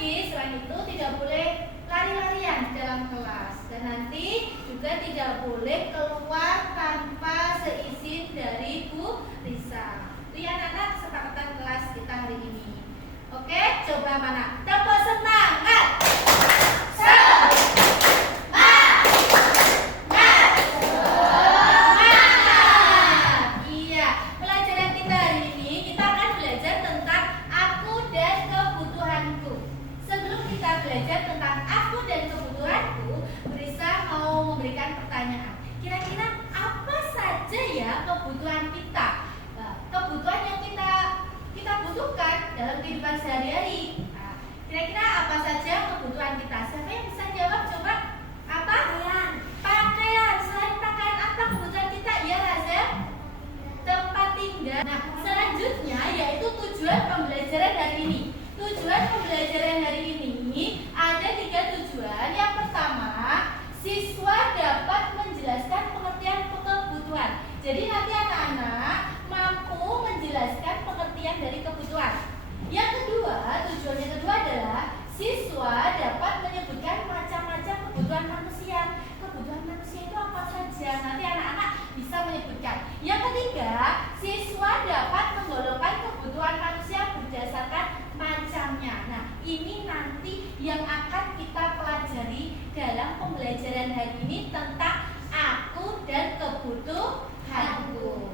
lagi, selain itu tidak boleh lari-larian dalam kelas. Dan nanti juga tidak boleh keluar tanpa seizin dari Bu Risa. Itu ya anak-anak kesepakatan kelas kita hari ini. Oke, coba mana? Tepuk semangat. Kebutuhan kita, kebutuhan yang kita butuhkan dalam kehidupan sehari-hari. Kira-kira apa saja kebutuhan kita? Siapa yang bisa jawab? Coba. Apa? Pakaian. Selain pakaian, apa kebutuhan kita? Ya, Raza? Tempat tinggal. Nah, selanjutnya yaitu tujuan pembelajaran hari ini. Tujuan pembelajaran hari ini ada 3 tujuan. Yang pertama, siswa dapat menjelaskan pengertian kebutuhan. Jadi nanti anak-anak mampu menjelaskan pengertian dari kebutuhan. Yang kedua, tujuan yang kedua adalah siswa dapat menyebutkan macam-macam kebutuhan manusia. Kebutuhan manusia itu apa saja? Nanti anak-anak bisa menyebutkan. Yang ketiga, siswa dapat menggolongkan kebutuhan manusia berdasarkan macamnya. Nah, ini nanti yang akan kita pelajari dalam pembelajaran hari ini tentang aku dan kebutuhanku.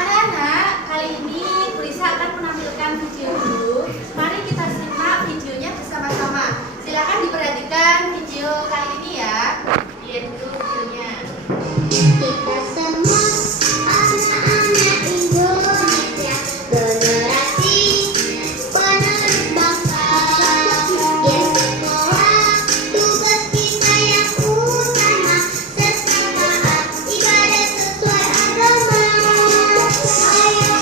Anak-anak, kali ini Bu Risa akan menampilkan video dulu. Mari kita simak videonya bersama-sama. Silakan diperhatikan video kali ini ya. Lihat dulu videonya. Kita semua anak-anak Indonesia, generasi penerus bangsa. Ya semua tugas kita yang utama, bersamaan ibadah sesuai agama. Ayo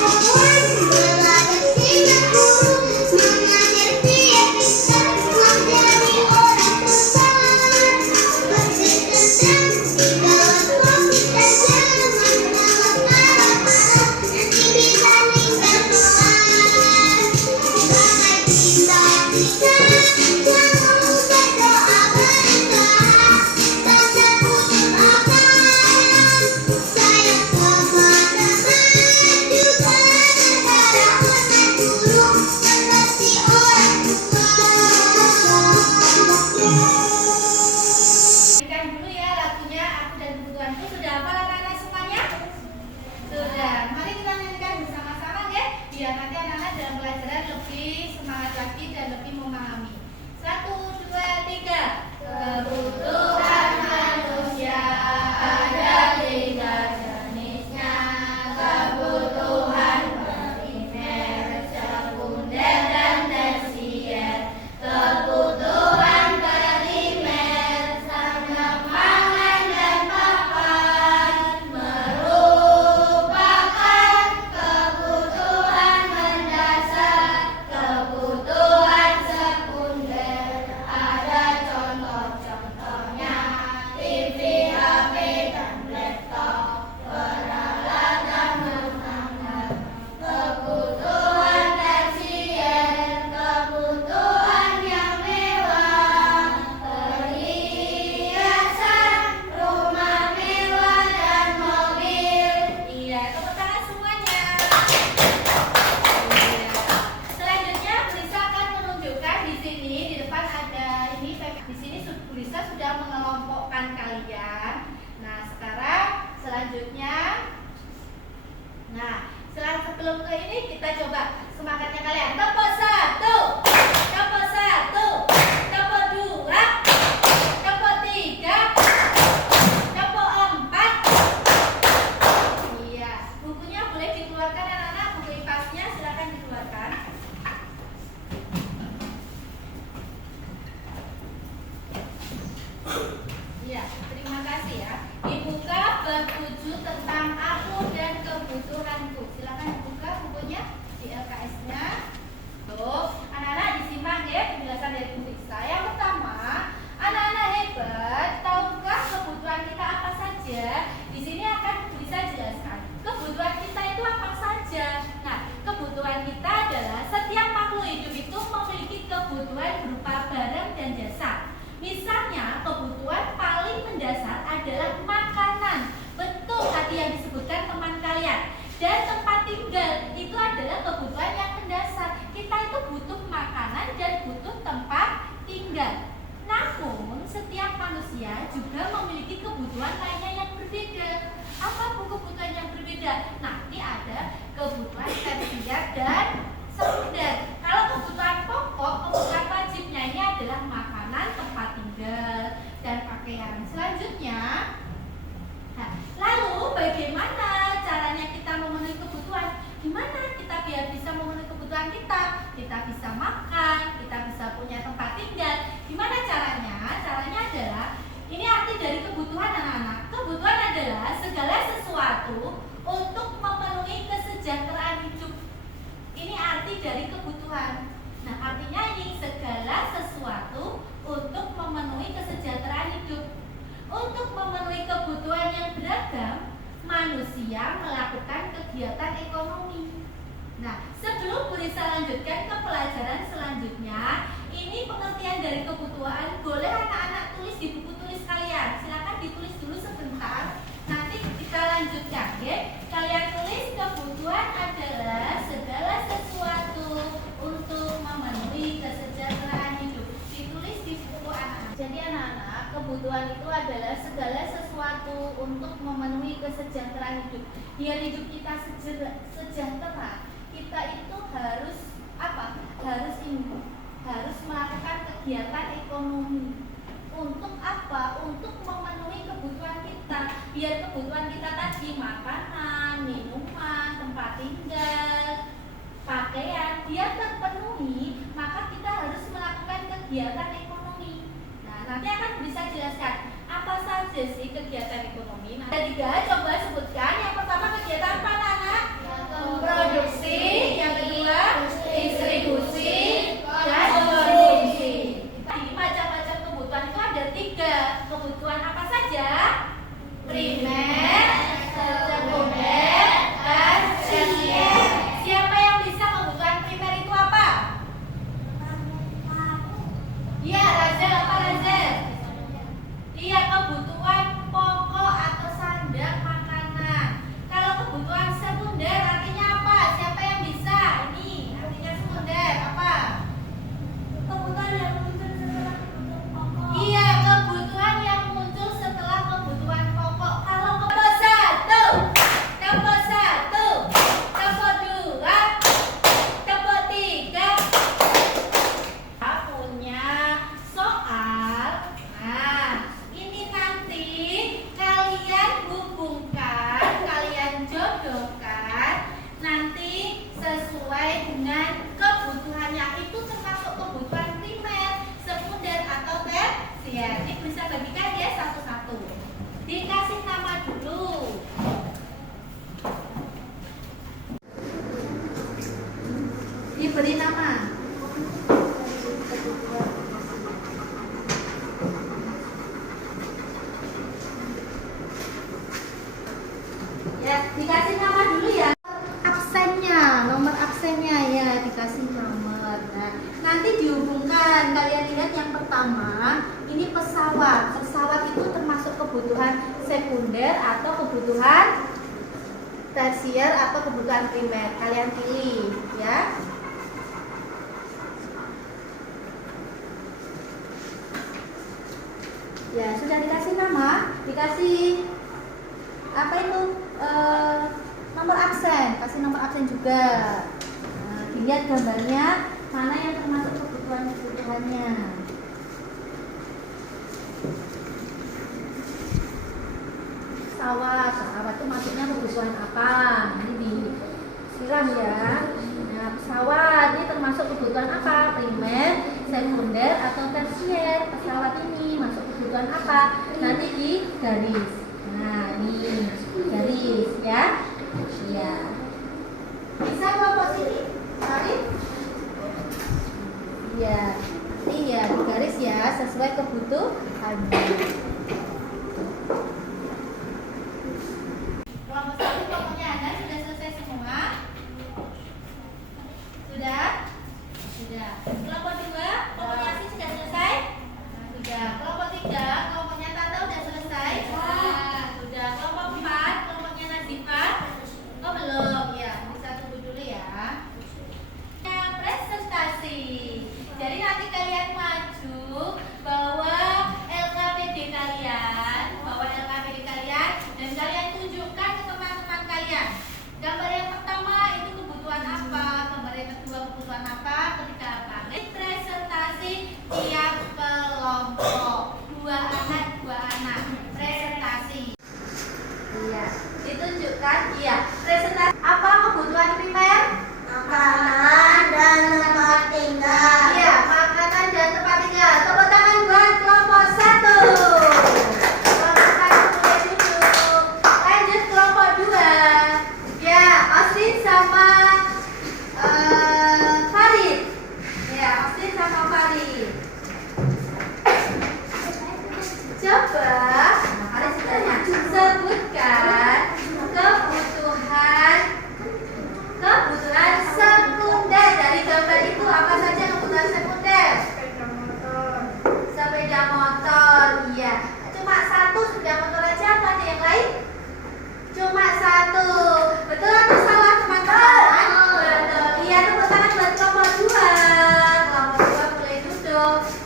belajar sehingga guru mengajar biar kita menjadi orang besar. Berkesan di dalam komunitas zaman dalam harapan nanti bisa meninggal kelas. Bagai kita bisa jangan lupa doa berkah. Tanda putus akan sayang kepada juga negara anak guru mengerti orang tua. Dengarkan dulu ya lagunya Aku dan Kebutuhanku. Sudah hafal anak-anak semuanya? Sudah. Mari kita nyanyikan bersama-sama ya, biar nanti anak-anak dalam pelajaran lebih semangat lagi dan lebih memahami. 1, 2, 3. Kebutuhan manusia ada 3 jenisnya. Kebutuhan primer, sekunder, dan tersier. Kebutuhan primer sandang, pangan, dan papan merupakan kebutuhan mendasar. Kebutuhan sekunder ada contoh-contohnya: TV, HP, dan laptop, peralatan rumah tangga. Kebutuhan tersier, kebutuhan yang mewah, perhiasan, rumah mewah, dan mobil. Iya, tepuk tangan semuanya. Iya. Selanjutnya Bu Risa akan menunjukkan di sini, di depan ada ini, di sini Bu Risa sudah mengelompokkan kalian. Nah, sekarang selanjutnya, sebelum ke ini kita coba semangatnya kalian. Tepuk 1, tepuk 1, tepuk 2, tepuk 3, tepuk 4. Iya, bukunya boleh dikeluarkan anak-anak, buku IPAS-nya silakan dikeluarkan. Iya, terima kasih ya. Dibuka bab 7 tentang aku dan kebutuhanku. Silakan dibuka bukunya di LKS-nya. kebutuhan berupa barang dan jasa. Misalnya, kebutuhan paling mendasar adalah makanan. Betul tadi yang disebutkan teman kalian. Dan tempat tinggal itu adalah kebutuhan yang mendasar. Kita itu butuh makanan dan butuh tempat tinggal. Namun, setiap manusia juga memiliki kebutuhan lainnya yang berbeda. Apa kebutuhan yang berbeda? Nah, ini ada kebutuhan tersier dan sekunder. Kalau kebutuhan pokok, kebutuhan wajibnya ini adalah makanan, tempat tinggal, dan pakaian. Selanjutnya, nah, lalu bagaimana caranya kita memenuhi kebutuhan? Gimana kita biar bisa memenuhi kebutuhan kita? Kita bisa makan, kita bisa punya tempat tinggal. Gimana caranya? Caranya adalah, ini arti dari kebutuhan anak-anak. Kebutuhan adalah segala sesuatu untuk memenuhi kesejahteraan hidup. Ini arti dari kebutuhan. Nah, artinya ini segala sesuatu untuk memenuhi kesejahteraan hidup. Untuk memenuhi kebutuhan yang beragam, manusia melakukan kegiatan ekonomi. Nah, sebelum Bu Risa lanjutkan ke pelajaran selanjutnya, ini pengertian dari kebutuhan. Boleh anak-anak tulis di buku tulis kalian. Silakan ditulis dulu sebentar. Nanti kita lanjutkan, ya. Kalian tulis kebutuhan adalah segala sesuatu untuk memenuhi kesejahteraan hidup. Ditulis di buku anak. Jadi anak-anak, kebutuhan itu adalah segala sesuatu untuk memenuhi kesejahteraan hidup. Biar hidup kita sejahtera, kita itu harus apa? Harus melakukan kegiatan ekonomi. Untuk apa? Untuk memenuhi kebutuhan kita. Biar kebutuhan kita tadi makanan, minuman, tempat tinggal, pakaian, biar terpenuhi, maka kita harus melakukan kegiatan ekonomi. Nah, nanti akan bisa jelaskan apa saja sih kegiatan ekonomi. Nah, ada 3, coba sebutkan. Yang pertama kegiatan apa, anak? Produksi. Yang kedua distribusi dan konsumsi. Di macam-macam kebutuhan itu ada 3. Kebutuhan apa saja? Primer, sekunder, dan tersier. Siapa yang bisa kebutuhan primer itu apa? Iya, Razel, apa Razel? Iya, kebutuhan pokok atau sandang makanan. Kalau kebutuhan sekunder artinya apa? Siapa yang bisa? Ini artinya sekunder apa? Kebutuhan yang muncul setelah kebutuhan pokok. Iya, kebutuhan yang muncul setelah kebutuhan pokok. Kalau kebutuhan 1, kebutuhan 1, kebutuhan 2, kebutuhan 3. Kita punya soal. Nah, ini nanti kalian hubungkan, kalian jodohkan nanti sesuai dengan kebutuhannya. Itu termasuk kebutuhan primer, sekunder atau tersier. Ini bisa bagikan ya satu-satu. Dikasih nama dulu. Diberi nama. Ya, dikasih nama dulu ya. Absennya, nomor absennya ya dikasih nomor. Nah, nanti dihubungkan. Kalian lihat yang pertama, ini pesawat. Pesawat itu termasuk kebutuhan sekunder atau kebutuhan tersier atau kebutuhan primer. Kalian pilih ya. Ya, sudah dikasih nama, dikasih apa itu? Nomor absen, kasih nomor absen juga. Nah, dilihat gambarnya mana yang termasuk kebutuhannya. Pesawat itu maksudnya kebutuhan apa? Ini disiram ya. Nah, pesawat ini termasuk kebutuhan apa? Primer, sekunder atau tersier. Pesawat ini masuk kebutuhan apa? Nanti di garis. Nah, ini garis ya. Iya. Bisa kelompok sini? Mari. Iya. Ini ya di garis ya sesuai kebutuhannya. Kelompok 1 pokoknya Anda sudah selesai semua? Sudah? Sudah. Kelompok 2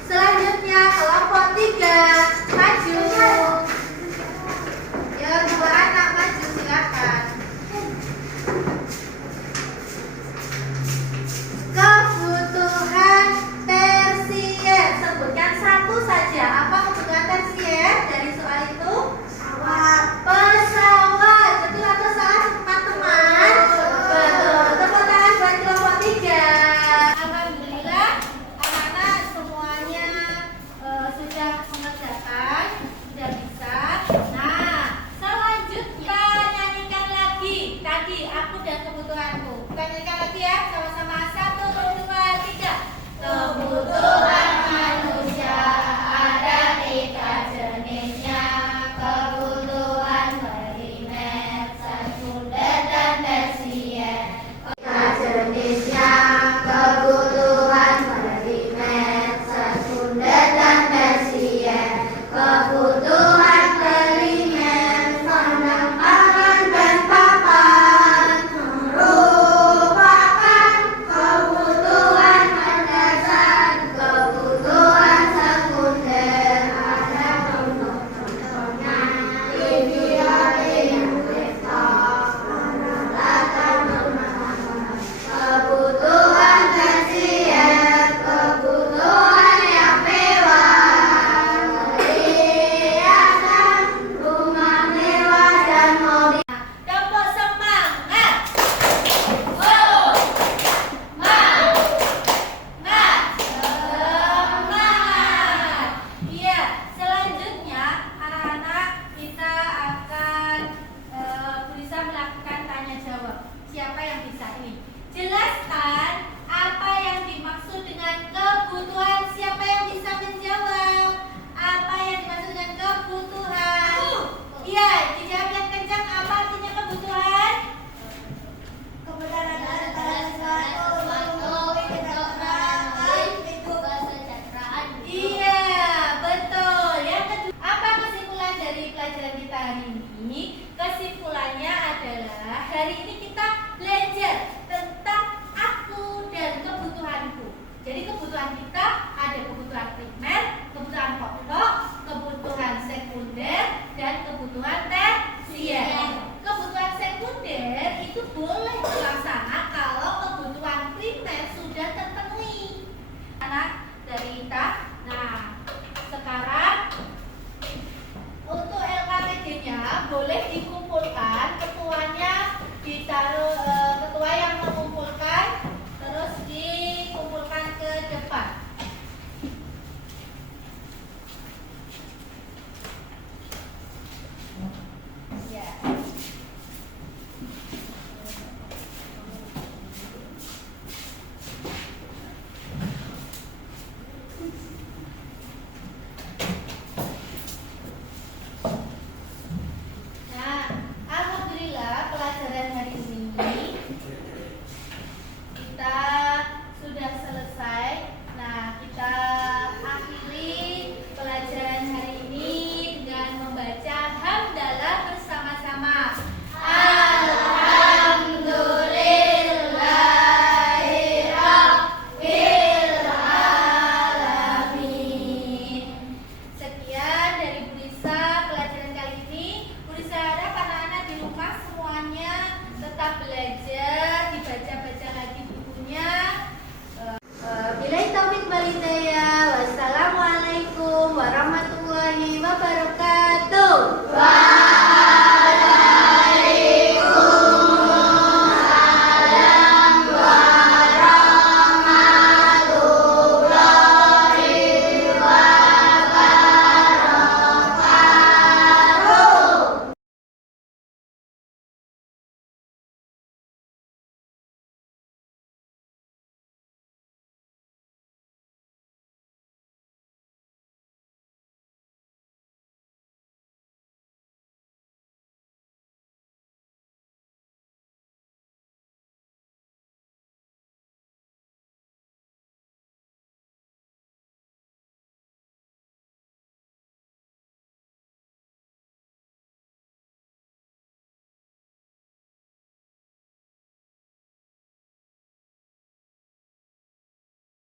Selanjutnya